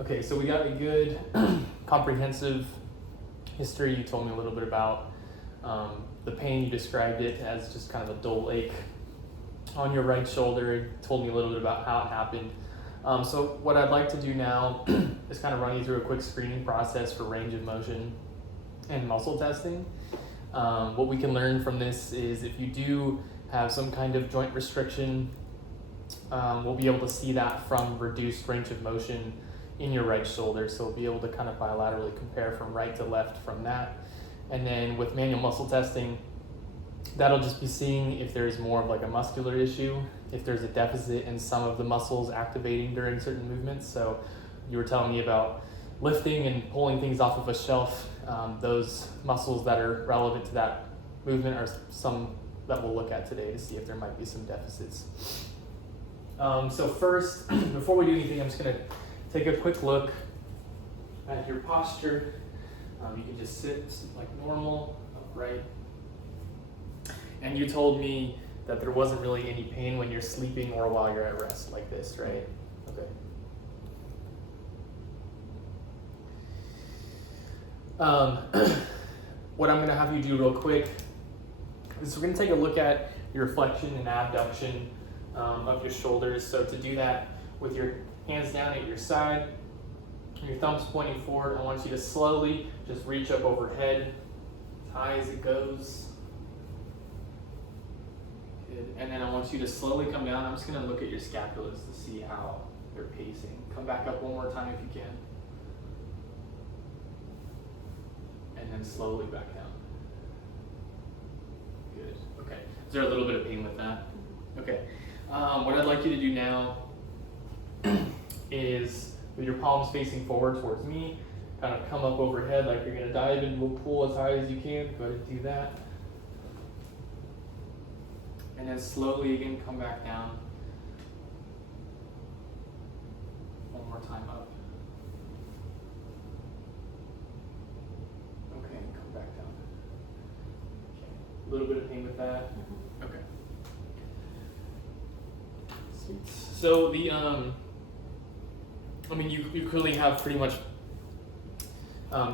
Okay, so we got a good comprehensive history. You told me a little bit about the pain. You described it as just kind of a dull ache on your right shoulder. You told me a little bit about how it happened. So what I'd like to do now is kind of run you through a quick screening process for range of motion and muscle testing. What we can learn from this is if you do have some kind of joint restriction, we'll be able to see that from reduced range of motion in your right shoulder. So we'll be able to kind of bilaterally compare from right to left from that. And then with manual muscle testing, that'll just be seeing if there's more of like a muscular issue, if there's a deficit in some of the muscles activating during certain movements. So you were telling me about lifting and pulling things off of a shelf. Those muscles that are relevant to that movement are some that we'll look at today to see if there might be some deficits. So first, before we do anything, I'm just going to take a quick look at your posture. You can just sit like normal, upright. And you told me that there wasn't really any pain when you're sleeping or while you're at rest like this, right? Okay. What I'm going to have you do real quick is we're going to take a look at your flexion and abduction of your shoulders. So to do that, with your hands down at your side, your thumbs pointing forward, I want you to slowly just reach up overhead, as high as it goes. Good. And then I want you to slowly come down. I'm just going to look at your scapulas to see how they're pacing. Come back up one more time if you can. And then slowly back down. Good. Okay. Is there a little bit of pain with that? Okay. What I'd like you to do now is, with your palms facing forward towards me, kind of come up overhead like you're going to dive in. We'll pull as high as you can. Go ahead and do that. And then slowly again come back down. One more time up. Okay, and come back down. Okay. A little bit of pain with that. Okay. Sweet. So the you clearly have pretty much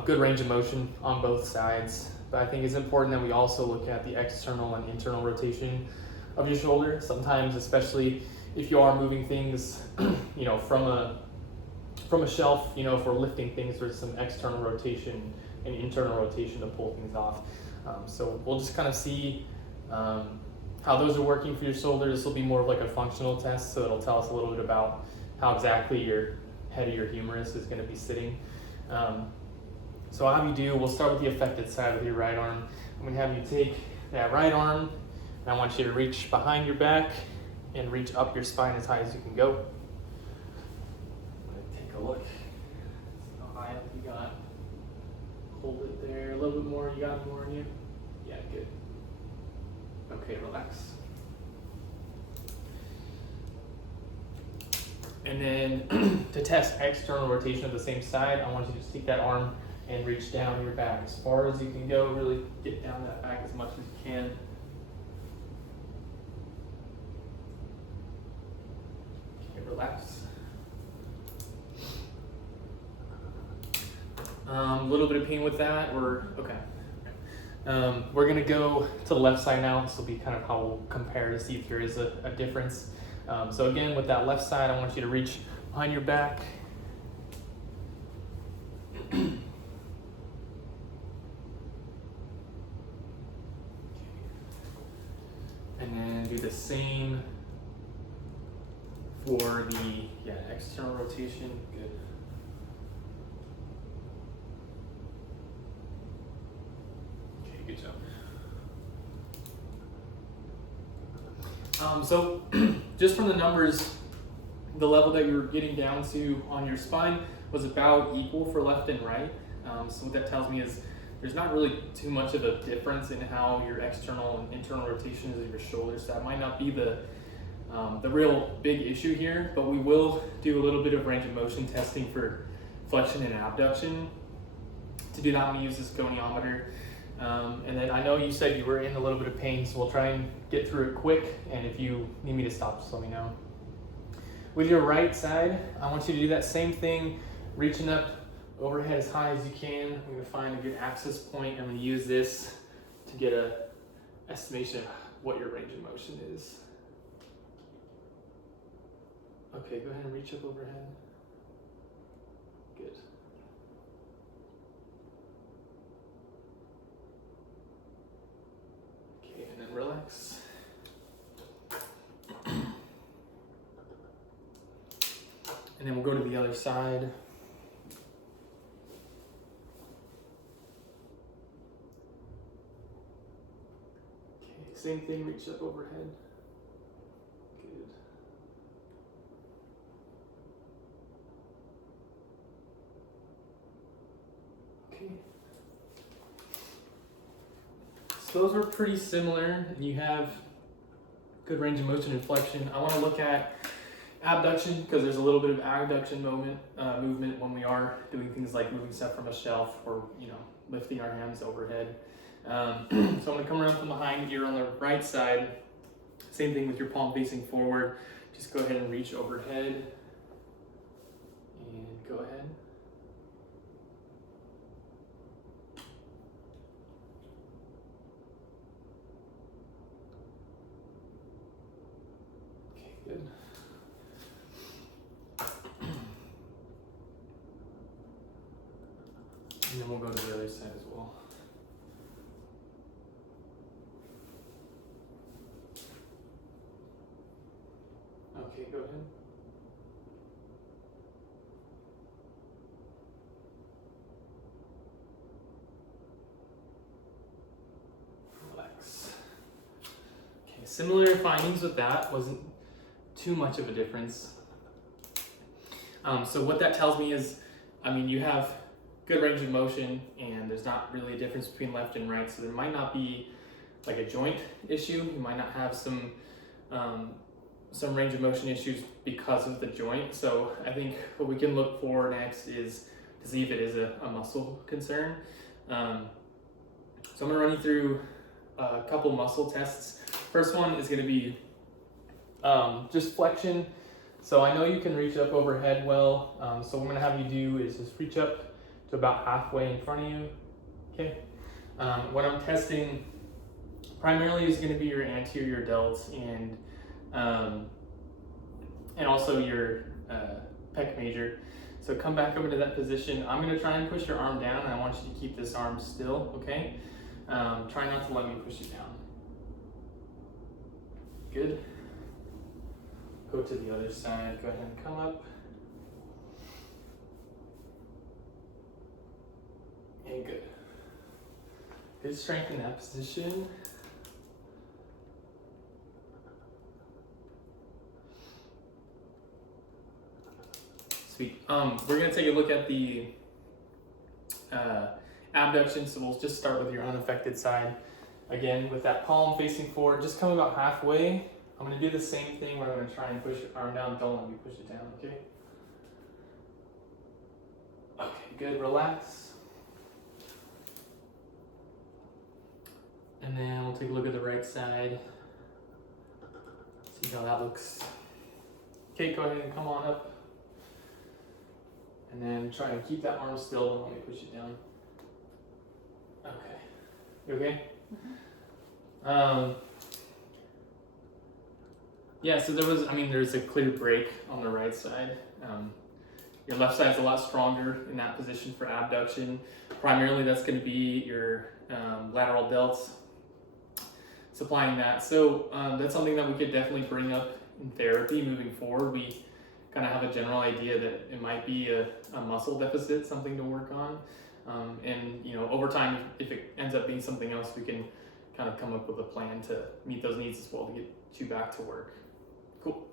good range of motion on both sides, but I think it's important that we also look at the external and internal rotation of your shoulder. Sometimes, especially if you are moving things, from a shelf, if we're lifting things, there's some external rotation and internal rotation to pull things off. So we'll just kind of see how those are working for your shoulder. This will be more of like a functional test, so it'll tell us a little bit about how exactly your head of your humerus is going to be sitting. So I'll have you do, we'll start with the affected side with your right arm. I'm going to have you take that right arm, and I want you to reach behind your back and reach up your spine as high as you can go. I'm going to take a look. See how high up you got. Hold it there. A little bit more. You got more in you? Yeah, good. Okay, relax. And then to test external rotation of the same side, I want you to just take that arm and reach down your back as far as you can go. Really get down that back as much as you can. Okay, relax. A little bit of pain with that, or okay. We're gonna go to the left side now. This will be kind of how we'll compare to see if there is a difference. So again, with that left side, I want you to reach behind your back. And then do the same for the external rotation. Good. Okay, good job. So just from the numbers, the level that you're getting down to on your spine was about equal for left and right. So what that tells me is there's not really too much of a difference in how your external and internal rotation is of your shoulders. So that might not be the real big issue here, but we will do a little bit of range of motion testing for flexion and abduction. To do that, I'm going to use this goniometer. And then I know you said you were in a little bit of pain, so we'll try and get through it quick. And if you need me to stop, just let me know. With your right side, I want you to do that same thing. reaching up overhead as high as you can. I'm gonna find a good access point. I'm gonna use this to get a estimation of what your range of motion is. Okay, go ahead and reach up overhead. Good. Okay, and then relax. And then we'll go to the other side. Okay, same thing, reach up overhead. Good. Okay. So those were pretty similar, and you have good range of motion and flexion. I want to look at abduction because there's a little bit of abduction movement when we are doing things like moving stuff from a shelf or lifting our hands overhead. So I'm going to come around from behind. You're on the right side. Same thing with your palm facing forward. Just go ahead and reach overhead and go ahead. Okay, good. And then we'll go to the other side as well. Okay, go ahead. Relax. Okay, similar findings with that. Wasn't too much of a difference. So what that tells me is, you have good range of motion and there's not really a difference between left and right, so there might not be like a joint issue. You might not have some range of motion issues because of the joint. So I think what we can look for next is to see if it is a muscle concern. So I'm gonna run you through a couple muscle tests. First one is gonna be just flexion. So I know you can reach up overhead well. So what I'm gonna have you do is just reach up to about halfway in front of you. Okay. What I'm testing primarily is going to be your anterior delts and also your pec major. So come back over to that position. I'm going to try and push your arm down, and I want you to keep this arm still. Okay. Try not to let me push you down. Good. Go to the other side. Go ahead and come up. And good. Good strength in that position. Sweet. We're going to take a look at the abduction. So we'll just start with your unaffected side. Again, with that palm facing forward, just come about halfway. I'm going to do the same thing where I'm going to try and push your arm down. Don't let me push it down, okay? Okay, good. Relax. And then we'll take a look at the right side. See how that looks. Okay, go ahead and come on up. And then try and keep that arm still. Don't let me push it down. Okay. You okay? Mm-hmm. Yeah, so there's a clear break on the right side. Your left side's a lot stronger in that position for abduction. Primarily, that's going to be your lateral delts supplying that. So that's something that we could definitely bring up in therapy moving forward. We kind of have a general idea that it might be a muscle deficit, something to work on. And over time, if it ends up being something else, we can kind of come up with a plan to meet those needs as well to get you back to work. Cool.